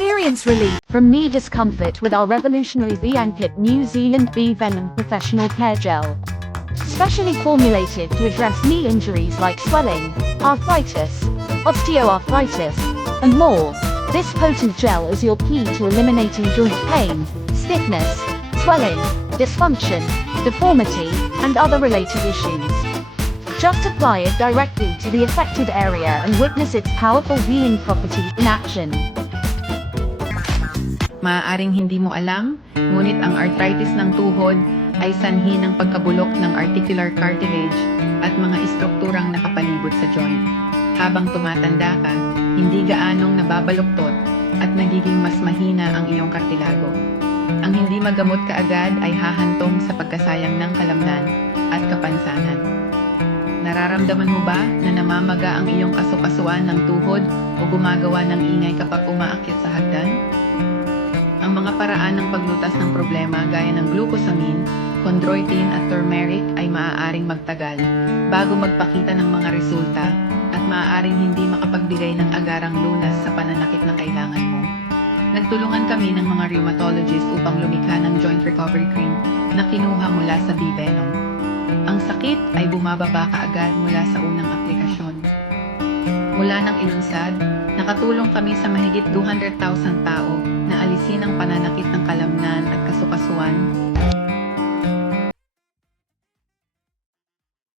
Experience relief from knee discomfort with our revolutionary V-Ankit New Zealand V-Venom Professional Care Gel. Specially formulated to address knee injuries like swelling, arthritis, osteoarthritis, and more, this potent gel is your key to eliminating joint pain, stiffness, swelling, dysfunction, deformity, and other related issues. Just apply it directly to the affected area and witness its powerful healing properties in action. Maaaring hindi mo alam, ngunit ang arthritis ng tuhod ay sanhi ng pagkabulok ng articular cartilage at mga istrukturang nakapalibot sa joint. Habang tumatanda ka, hindi gaanong nababaluktot at nagiging mas mahina ang iyong kartilago. Ang hindi magamot kaagad ay hahantong sa pagkasayang ng kalamnan at kapansanan. Nararamdaman mo ba na namamaga ang iyong kasukasuan ng tuhod o gumagawa ng ingay kapag umaakyat sa hagdan? Ang mga paraan ng paglutas ng problema gaya ng glucosamine, chondroitin at turmeric ay maaaring magtagal bago magpakita ng mga resulta at maaaring hindi makapagbigay ng agarang lunas sa pananakit na kailangan mo. Nagtulungan kami ng mga rheumatologist upang lumikha ng joint recovery cream na kinuha mula sa V-Venom. Ang sakit ay bumababa kaagad mula sa unang aplikasyon. Mula nang ilunsad, nakatulong kami sa mahigit 200,000 tao na alisin ang pananakit ng kalamnan at kasukasuan